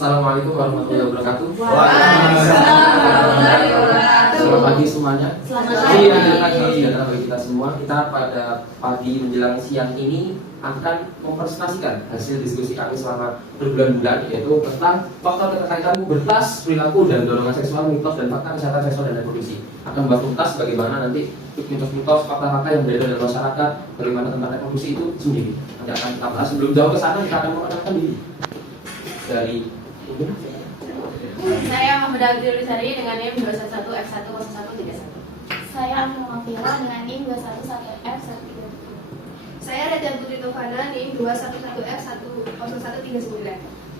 Assalamualaikum warahmatullahi wabarakatuh. Waalaikumsalam. Selamat pagi semuanya. Selamat Jadi pagi. yang pagi bagi kita semua. Kita pada pagi menjelang siang ini akan mempresentasikan hasil diskusi kami selama berbulan-bulan, yaitu tentang faktor keterkaitan pubertas, perilaku dan dorongan seksual, mitos dan fakta kesehatan seksual dan reproduksi. Akan membahas tuntas bagaimana nanti mitos-mitos, fakta-fakta yang beredar dalam masyarakat, bagaimana tentang reproduksi itu sendiri. Nanti akan kita bahas. Sebelum jauh ke sana, kita akan memperkenalkan diri dari Saya Muhammad Abdul-Sari dengan NIM 211F10131. Saya Muhafira dengan NIM 211F130. Saya Raja Putri Tovana NIM 211F10139.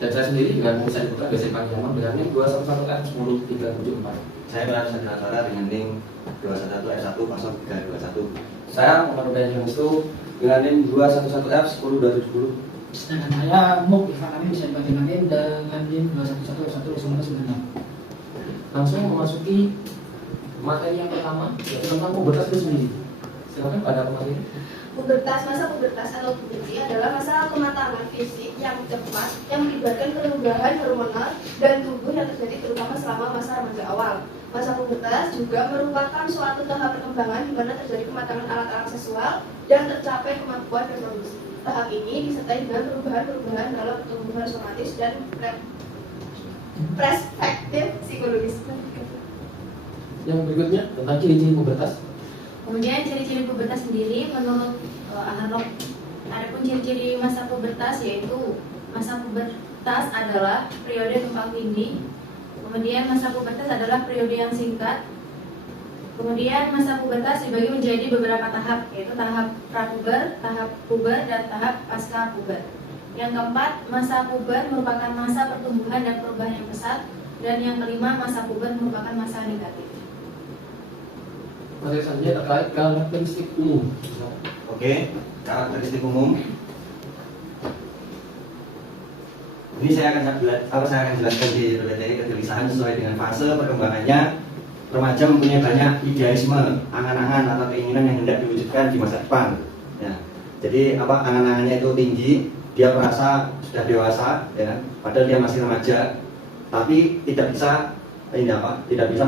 dan saya sendiri dengan Musa Putra biasa dipanggil Yaman dengan NIM 211F10374. Saya Berani Sadara dengan NIM 211F10321. Saya Muhammad Rudayani Yunusu dengan NIM 211F10270. Sedangkan saya MUK kami bisa dibaca dengan NIM 211F11996. Langsung memasuki materi yang pertama, yaitu tentang pubertas itu sendiri. Silakan pada materi. Masa pubertas atau puberti adalah masa kematangan fisik yang cepat yang melibatkan perubahan hormonal dan tubuh yang terjadi terutama selama masa remaja awal. Masa pubertas juga merupakan suatu tahap perkembangan di mana terjadi kematangan alat-alat seksual dan tercapai kemampuan reproduksi. Tahap ini disertai dengan perubahan-perubahan dalam pertumbuhan somatis dan perspektif psikologis. Yang berikutnya tentang ciri-ciri pubertas. Kemudian ciri-ciri pubertas sendiri menurut Aharlok, adapun ciri-ciri masa pubertas yaitu masa pubertas adalah periode tumpang tindih. Kemudian masa pubertas adalah periode yang singkat. Kemudian masa pubertas dibagi menjadi beberapa tahap, yaitu tahap prapuber, tahap puber, dan tahap pasca puber. Yang keempat, masa puber merupakan masa pertumbuhan dan perubahan yang pesat. Dan yang kelima, masa puber merupakan masa negatif. Materi selanjutnya terkait karakteristik umum. Oke, karakteristik umum. Ini saya akan jelaskan di materi kegelisahan sesuai dengan fase perkembangannya. Remaja mempunyai banyak idealisme, angan-angan atau keinginan yang hendak diwujudkan di masa depan. Ya. Jadi angan-angannya itu tinggi, dia merasa sudah dewasa, ya, padahal dia masih remaja, tapi tidak bisa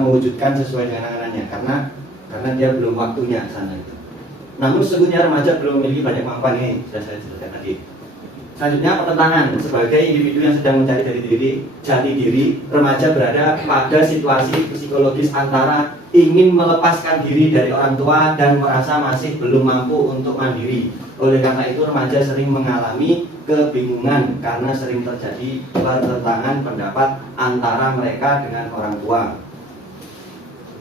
mewujudkan sesuai dengan angan-angannya karena dia belum waktunya sana itu. Namun sesungguhnya remaja belum memiliki banyak kemampuan ini, sudah saya jelaskan tadi. Selanjutnya pertentangan. Sebagai individu yang sedang mencari jati diri, remaja berada pada situasi psikologis antara ingin melepaskan diri dari orang tua dan merasa masih belum mampu untuk mandiri. Oleh karena itu remaja sering mengalami kebingungan karena sering terjadi pertentangan pendapat antara mereka dengan orang tua.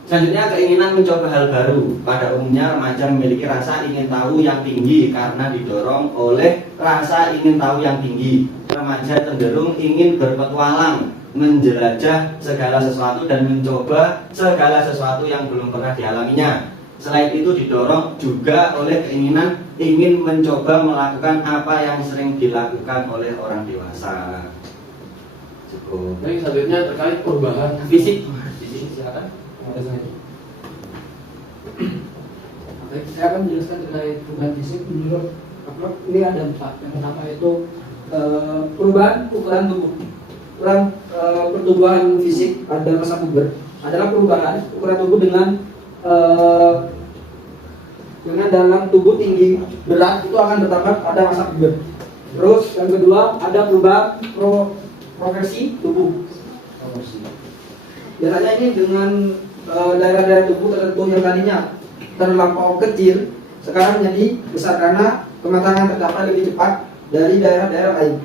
Selanjutnya keinginan mencoba hal baru. Pada umumnya remaja memiliki rasa ingin tahu yang tinggi karena didorong oleh rasa ingin tahu yang tinggi. Remaja cenderung ingin berpetualang, menjelajah segala sesuatu dan mencoba segala sesuatu yang belum pernah dialaminya. Selain itu didorong juga oleh keinginan ingin mencoba melakukan apa yang sering dilakukan oleh orang dewasa. Cukup. Baik, selanjutnya terkait perubahan fisik. Silakan. Baik, saya akan menjelaskan terkait perubahan fisik menurut Aharlok. Ini ada 4. Yang pertama itu perubahan ukuran tubuh. Pertumbuhan fisik pada masa puber adalah perubahan ukuran tubuh dengan dalam tubuh tinggi berat itu akan bertambah pada masa puber. Terus yang kedua ada perubahan proporsi tubuh. Biasanya ini dengan daerah-daerah tubuh tertentu yang tadinya terlampau kecil sekarang menjadi besar karena kematangan tercapai lebih cepat dari daerah-daerah lain.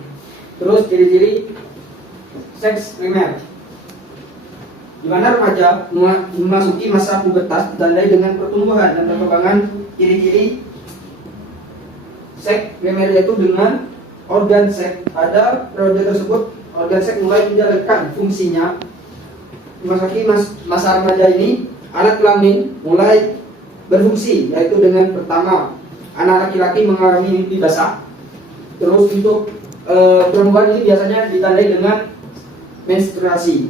Terus ciri-ciri seks primer, di mana remaja memasuki masa pubertas ditandai dengan pertumbuhan dan perkembangan ciri-ciri seks primer, yaitu dengan organ seks. Pada periode tersebut organ seks mulai menjalankan fungsinya. Memasuki masa remaja ini alat kelamin mulai berfungsi, yaitu dengan pertama anak laki-laki mengalami mimpi basah. Terus untuk perempuan ini biasanya ditandai dengan menstruasi.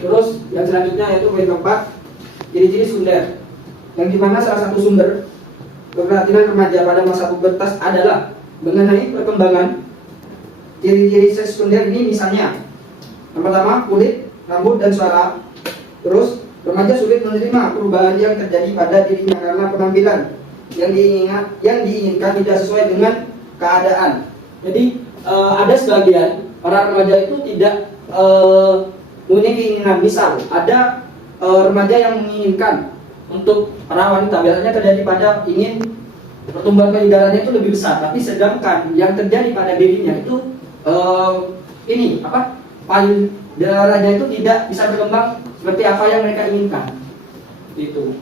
Terus yang selanjutnya yaitu poin keempat, ciri-ciri sekunder, yang dimana salah satu sumber keprihatinan remaja pada masa pubertas adalah mengenai perkembangan. Ciri-ciri seks sekunder ini misalnya Yang pertama, kulit, rambut, dan suara. Terus, remaja sulit menerima perubahan yang terjadi pada dirinya karena penampilan yang diinginkan tidak sesuai dengan keadaan. Jadi ada sebagian para remaja itu tidak punya keinginan. Misal ada remaja yang menginginkan untuk para wanita, biasanya terjadi pada ingin pertumbuhan payudaranya itu lebih besar, tapi sedangkan yang terjadi pada dirinya itu payudaranya itu tidak bisa berkembang seperti apa yang mereka inginkan. Itu.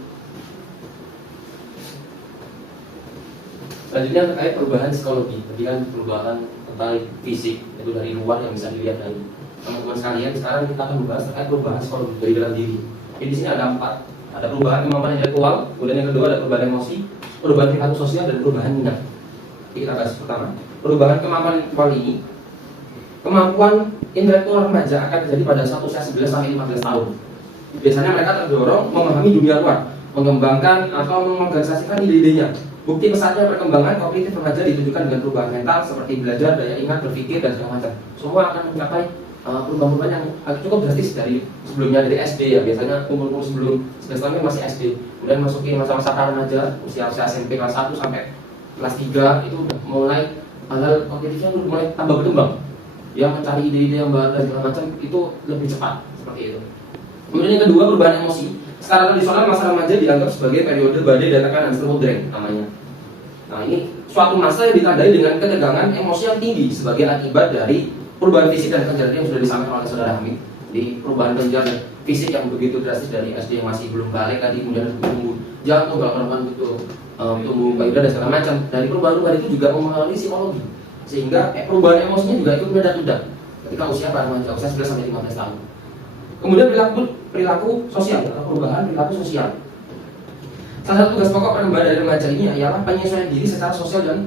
Selanjutnya terkait perubahan psikologi. Tadi kan perubahan tentang fisik itu dari luar yang bisa dilihat dari teman-teman sekalian. Sekarang kita akan membahas terkait perubahan psikologi dari dalam diri. Jadi di sini ada 4. Ada perubahan kemampuan intelektual, kemudian yang kedua ada perubahan emosi, perubahan perilaku sosial, dan perubahan minat. Jadi kita bahas pertama. Perubahan kemampuan intelektual ini, kemampuan intelektual remaja akan terjadi pada satu usia 11 sampai 15 tahun. Biasanya mereka terdorong memahami dunia luar, mengembangkan atau mengorganisasikan ide-idenya. Bukti pesatnya perkembangan kognitif remaja ditunjukkan dengan perubahan mental seperti belajar, daya ingat, berpikir, dan segala macam. Semua akan mencapai perubahan-perubahan yang cukup drastis dari sebelumnya, dari SD ya. Biasanya umur sebelum 11 tahun masih SD. Kemudian masukin masa-masa remaja, usia SMP kelas 1 sampai kelas 3 itu udah mulai hal kognitifnya mulai tambah berkembang. Dia mencari ide-ide yang baru dan segala macam itu lebih cepat seperti itu. Kemudian yang kedua, perubahan emosi. Secara tradisional masa remaja dianggap sebagai periode badai dan tekanan strudel namanya. Nah, ini suatu masa yang ditandai dengan ketegangan emosi yang tinggi sebagai akibat dari perubahan fisik dan kelenjar yang sudah disampaikan oleh saudara Hamid. Di perubahan kelenjar fisik yang begitu drastis dari SD yang masih belum balik tadi, kemudian tumbuh jantung, kalau betul tumbuh payudara dan segala macam. Dari perubahan itu juga mempengaruhi psikologi, sehingga perubahan emosinya juga ikut meledak-ledak ketika usia para remaja, usia 11 sampai 15 tahun. Kemudian perilaku sosial atau perubahan perilaku sosial. Salah satu tugas pokok perkembangan dari remaja ini ialah penyesuaian diri secara sosial dan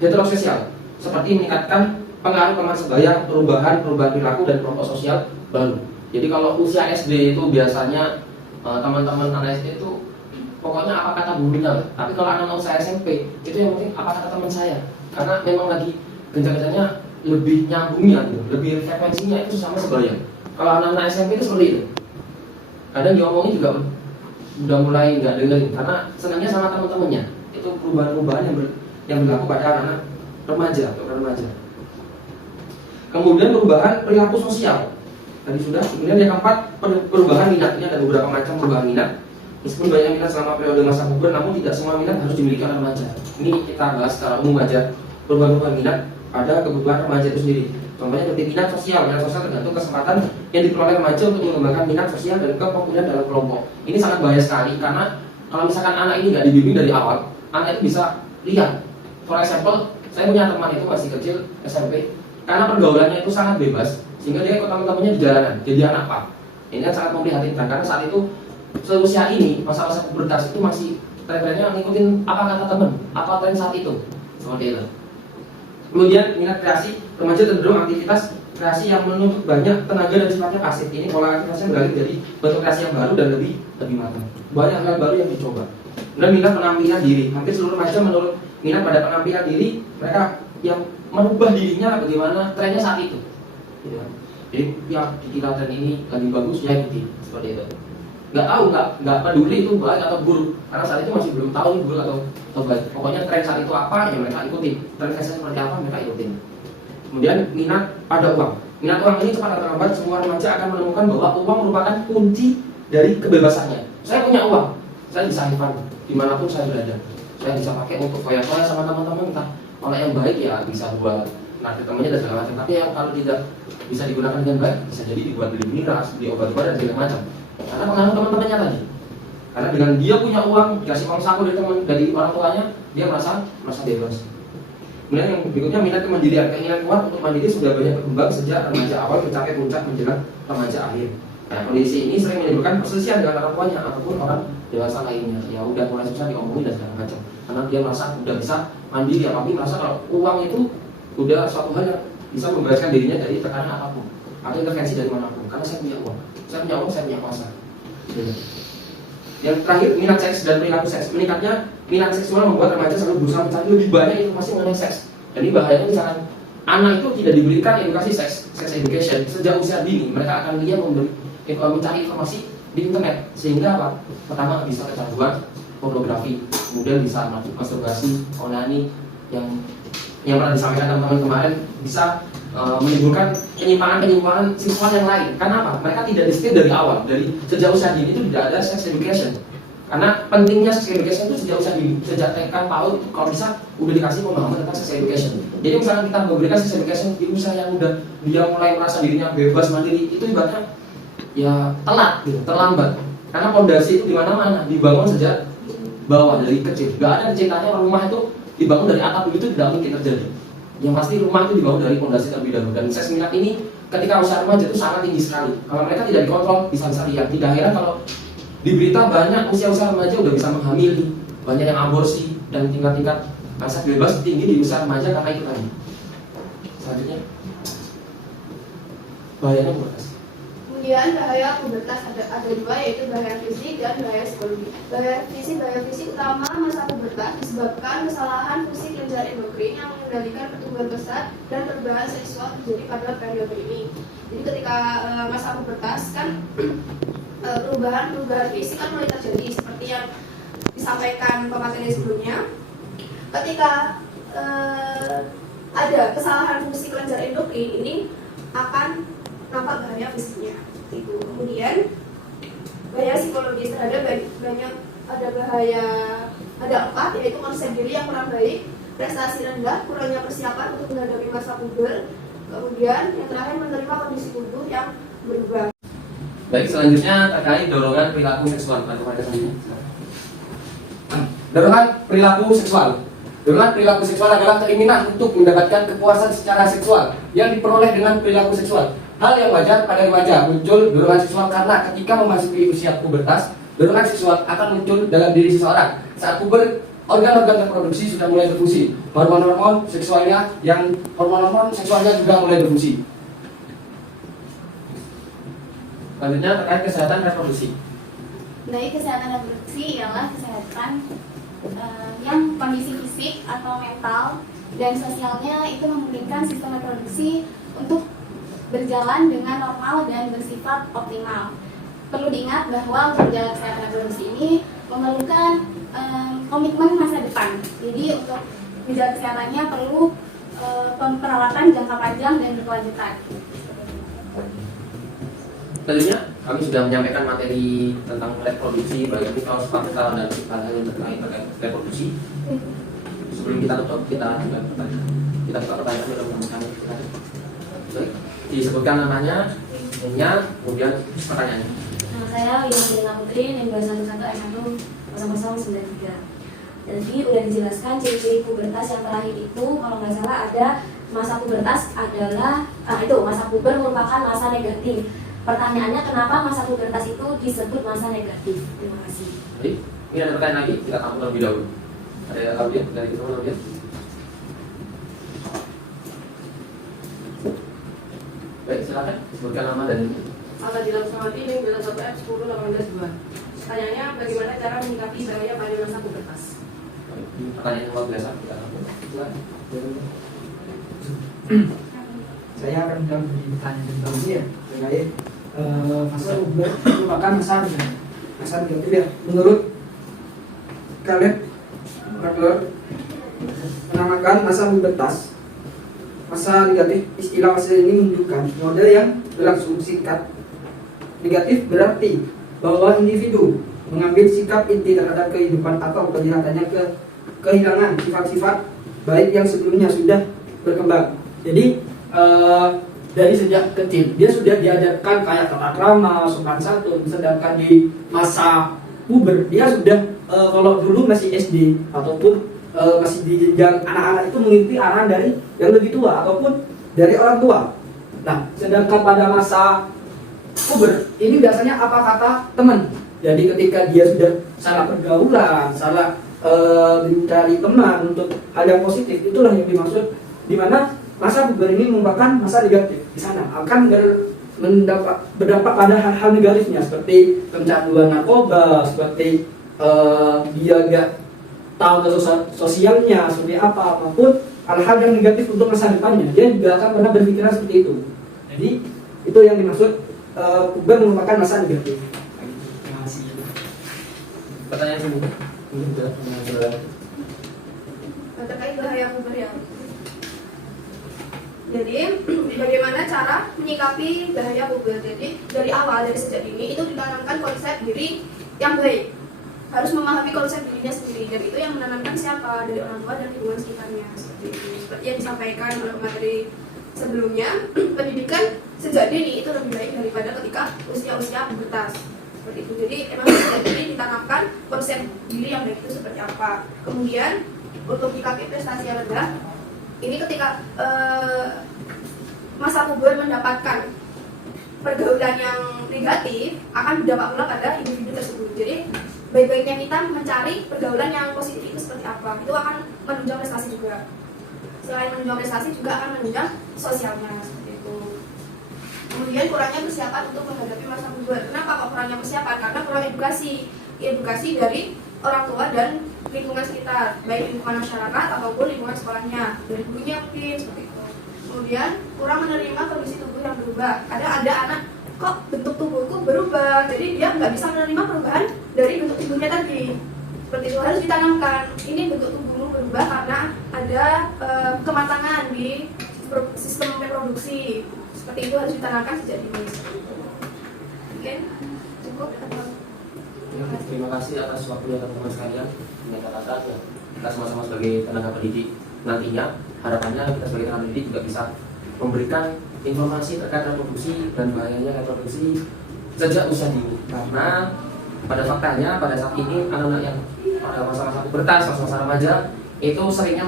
heterososial, seperti meningkatkan pengaruh teman sebaya, perubahan perilaku dan kelompok sosial baru. Jadi kalau usia SD itu biasanya teman-teman anak SD itu pokoknya apa kata gurunya. Tapi kalau anak usia SMP itu yang penting apa kata teman saya, karena memang lagi gencar-gencarnya lebih nyambungnya, lebih frekuensinya itu sama sebaya. Kalau anak-anak SMP itu seperti itu. Kadang diomongin juga udah mulai nggak dengerin karena senangnya sama teman-temannya. Itu perubahan-perubahan yang berlaku pada anak-anak remaja atau remaja. Kemudian perubahan perilaku sosial. Tadi sudah. Kemudian yang keempat, perubahan minat. Ini ada beberapa macam perubahan minat. Meskipun banyak minat selama periode masa puber, namun tidak semua minat harus dimiliki oleh remaja. Ini kita bahas secara umum aja. Perubahan minat pada kebutuhan remaja itu sendiri. Contohnya seperti minat sosial tergantung kesempatan yang diperoleh remaja untuk mengembangkan minat sosial dan kepopuleran dalam kelompok. Ini sangat bahaya sekali karena kalau misalkan anak ini nggak dibimbing dari awal, anak itu bisa lihat. For example, saya punya teman itu masih kecil SMP, karena pergaulannya itu sangat bebas, sehingga dia ikut teman-temannya di jalanan, jadi anak pak. Ini kan sangat memprihatinkan karena saat itu seusia ini masa-masa pubertas itu masih tren-trennya ngikutin apa kata teman, apa tren saat itu, seperti itu. Kemudian minat kreasi, remaja cenderung aktivitas kreasi yang menuntut banyak tenaga dan sifatnya pasif. Ini pola aktivitasnya beralih jadi bentuk kreasi yang baru dan lebih matang. Banyak hal baru yang dicoba. Dan minat penampilan diri. Hampir seluruh remaja menurut minat pada penampilan diri, mereka yang merubah dirinya bagaimana trennya saat itu. Jadi ya dikira tren ini lagi bagus, ya ikuti seperti itu. Nggak tahu, nggak peduli itu baik atau buruk, karena saat itu masih belum tahu ini buruk atau baik. Pokoknya tren saat itu apa yang mereka ikuti, tren fashion seperti apa mereka ikutin. Kemudian minat pada uang. Minat uang ini cepat atau lambat semua remaja akan menemukan bahwa uang merupakan kunci dari kebebasannya. Saya punya uang, saya bisa have dimanapun saya berada. Saya bisa pakai untuk foya-foya sama teman-teman, entah kalau yang baik ya bisa buat nanti temannya dan segala macam. Tapi yang kalau tidak bisa digunakan dengan baik, bisa jadi dibuat beli miras, beli obat-obatan dan segala macam. Karena pengaruh teman-temannya tadi. Karena dengan dia punya uang, dikasih uang saku dari orang tuanya, dia merasa bebas. Kemudian yang berikutnya minat kemandirian. Keinginan kuat untuk mandiri sudah banyak berkembang sejak remaja awal mencapai puncak menjelang remaja akhir. Nah, kondisi ini sering menimbulkan perselisihan dengan orang tuanya ataupun orang dewasa lainnya. Ya udah mulai susah diomongin dan segala macam. Karena dia merasa udah bisa mandiri, apalagi merasa kalau uang itu udah suatu hal yang bisa membebaskan dirinya dari tekanan apapun atau intervensi dari manapun. Karena saya punya uang, saya punya kuasa. Yang terakhir, minat seks dan perilaku seks. Meningkatnya minat seksual membuat remaja selalu berusaha mencari lebih banyak informasi mengenai seks. Jadi bahayanya misalkan anak itu tidak diberikan edukasi sex education sejak usia dini, mereka akan dia mencari informasi di internet, sehingga apa? Pertama bisa kecanduan pornografi, kemudian bisa masturbasi, onani yang pernah disampaikan teman-teman kemarin, bisa menimbulkan penyimpangan seksual yang lain. Karena apa? Mereka tidak disiplin dari awal, dari sejak usia dini itu tidak ada sex education. Karena pentingnya sex education itu sejak usia dini, sejak TK, PAUD, kalau bisa udah dikasih pemahaman tentang sex education. Jadi misalnya kita memberikan sex education di usia yang udah dia mulai merasa dirinya bebas mandiri, itu ibaratnya ya telat gitu, terlambat. Karena fondasi itu di mana-mana dibangun sejak bawah dari kecil. Gak ada ceritanya rumah itu dibangun dari atap dulu, itu tidak mungkin terjadi. Yang pasti rumah itu dibangun dari fondasi terlebih dahulu. Dan seks minat ini ketika usia remaja itu sangat tinggi sekali. Kalau mereka tidak dikontrol, bisa lihat. Tidak heran kalau di berita banyak usia-usia remaja udah bisa menghamili, banyak yang aborsi, dan tingkat-tingkat seks bebas tinggi di usia remaja karena itu tadi. Selanjutnya, bahayanya pubertas. Kemudian bahaya pubertas ada dua, yaitu bahaya fisik dan bahaya psikologi. Bahaya fisik utama masa pubertas disebabkan kesalahan fungsi kelenjar endokrin yang mengendalikan pertumbuhan pesat dan perubahan seksual terjadi pada periode ini. Jadi ketika masa pubertas kan perubahan fisik kan mulai terjadi seperti yang disampaikan pemateri sebelumnya. Ketika ada kesalahan fungsi kelenjar endokrin, ini akan nampak bahaya fisiknya. Itu. Kemudian bahaya psikologis terhadap ada 4, yaitu konsep diri yang kurang baik, prestasi rendah, kurangnya persiapan untuk menghadapi masa puber, kemudian yang terakhir menerima kondisi tubuh yang berubah. Baik, selanjutnya terkait dorongan perilaku seksual. Dorongan perilaku seksual. Dorongan perilaku seksual adalah keinginan untuk mendapatkan kepuasan secara seksual yang diperoleh dengan perilaku seksual. Hal yang wajar pada remaja, muncul dorongan seksual karena ketika memasuki usia pubertas, dorongan seksual akan muncul dalam diri seseorang. Saat puber, organ-organ reproduksi sudah mulai berfungsi. Hormon-hormon seksualnya juga mulai berfungsi. Selanjutnya terkait kesehatan reproduksi. Baik, kesehatan reproduksi ialah kesehatan yang kondisi fisik atau mental dan sosialnya itu memungkinkan sistem reproduksi untuk berjalan dengan normal dan bersifat optimal. Perlu diingat bahwa untuk menjaga kesehatan reproduksi ini memerlukan komitmen masa depan. Jadi untuk menjaga kesehatannya perlu perawatan jangka panjang dan berkelanjutan. Selanjutnya kami sudah menyampaikan materi tentang reproduksi, baik mitos, fakta, dan hal-hal yang terkait reproduksi. Sebelum kita tutup, kita buka pertanyaan mudah-mudahan. Baik, disebutkan namanya, kemudian pertanyaannya. Nama saya Wina Putri, NIM 211S1S10093. Jadi udah dijelaskan ciri-ciri pubertas yang terakhir itu, kalau nggak salah ada masa pubertas adalah masa puber merupakan masa negatif. Pertanyaannya, kenapa masa pubertas itu disebut masa negatif? Terima kasih. Baik, ini ada pertanyaan lagi, kita tampil lebih dahulu. Ada Audiens dari teman Audiens. Baik, silakan sebutkan nama dan Mata Dilam Samadi, NIM 211F10182. Pertanyaannya, bagaimana cara menyikapi bahaya pada masa pubertas? pertanyaan yang luar biasa. Kita tampil. Silakan. Saya akan menjawab di pertanyaan tentang ini ya, terkait fase puber merupakan masa negatif ya. Menurut kalian, menamakan masa pubertas masa negatif, istilah fase ini menunjukkan model yang berlangsung singkat. Negatif berarti bahwa individu mengambil sikap inti terhadap kehidupan atau kelihatannya kehilangan sifat-sifat baik yang sebelumnya sudah berkembang. Jadi dari sejak kecil dia sudah diajarkan kayak tata krama, sopan santun, sedangkan di masa puber dia sudah kalau dulu masih SD ataupun masih di jenjang anak-anak itu mengikuti arahan dari yang lebih tua ataupun dari orang tua. Nah, sedangkan pada masa puber ini biasanya apa kata teman. Jadi ketika dia sudah salah pergaulan, salah mencari teman untuk hal yang positif, itulah yang dimaksud, di mana masa puber ini merupakan masa negatif. Di sana akan berdampak pada hal-hal negatifnya seperti kecanduan narkoba, seperti dia gak tahu sosialnya seperti apa, apapun hal-hal yang negatif untuk masa depannya, dia juga akan pernah berpikiran seperti itu. Jadi itu yang dimaksud puber merupakan masa negatif. Terima kasih. Pertanyaan semua. Ini sudah saudara. Terkait bahaya puber ya. Jadi bagaimana cara menyikapi bahaya puber? Jadi dari awal, dari sejak dini itu ditanamkan konsep diri yang baik. Harus memahami konsep dirinya sendiri, dan itu yang menanamkan siapa? Dari orang tua dan lingkungan sekitarnya. Seperti itu. Seperti yang disampaikan oleh materi sebelumnya, pendidikan sejak dini itu lebih baik daripada ketika usia-usia pubertas. Seperti itu. Jadi emang sejak dini ditanamkan konsep diri yang baik itu seperti apa. Kemudian untuk menyikapi prestasi yang rendah, ini ketika masa puber mendapatkan pergaulan yang negatif akan berdampak pula pada individu tersebut. Jadi baik-baiknya kita mencari pergaulan yang positif itu seperti apa. Itu akan menunjang prestasi juga. Selain menunjang prestasi juga akan menunjang sosialnya seperti itu. Kemudian kurangnya persiapan untuk menghadapi masa puber. Kenapa kok kurangnya persiapan? Karena kurang edukasi dari orang tua dan lingkungan sekitar, baik lingkungan masyarakat ataupun lingkungan sekolahnya, dari gurunya mungkin seperti itu. Kemudian kurang menerima kondisi tubuh yang berubah. Ada anak kok bentuk tubuhku berubah, jadi dia nggak bisa menerima perubahan dari bentuk tubuhnya tadi. Seperti itu harus ditanamkan. Ini bentuk tubuhmu berubah karena ada kematangan di sistem reproduksi. Seperti itu harus ditanamkan sejak dini. Mungkin cukup atau Ya, terima kasih atas waktunya teman-teman sekalian. Dengan catatan ya, kita sama-sama sebagai tenaga pendidik nantinya harapannya kita sebagai tenaga pendidik juga bisa memberikan informasi terkait reproduksi dan bahayanya reproduksi sejak usia dini. Karena pada faktanya pada saat ini anak-anak yang pada masa-masa pubertas, masa-masa remaja itu seringnya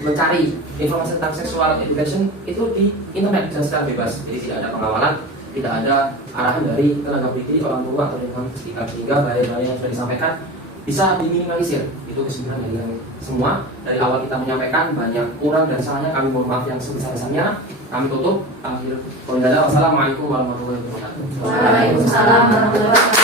mencari informasi tentang sexual education itu di internet dan secara bebas. Jadi tidak ada pengawalan, tidak ada arahan dari tenaga pendidik, orang tua atau lingkungan sekitar, sehingga bahaya-bahaya yang sudah disampaikan bisa diminimalisir. Itu kesimpulan dari kami semua. Dari awal kita menyampaikan banyak kurang dan salahnya, kami mohon maaf yang sebesar-besarnya. Kami tutup. Akhir. Wassalamualaikum warahmatullahi wabarakatuh. Waalaikumsalam warahmatullahi wabarakatuh.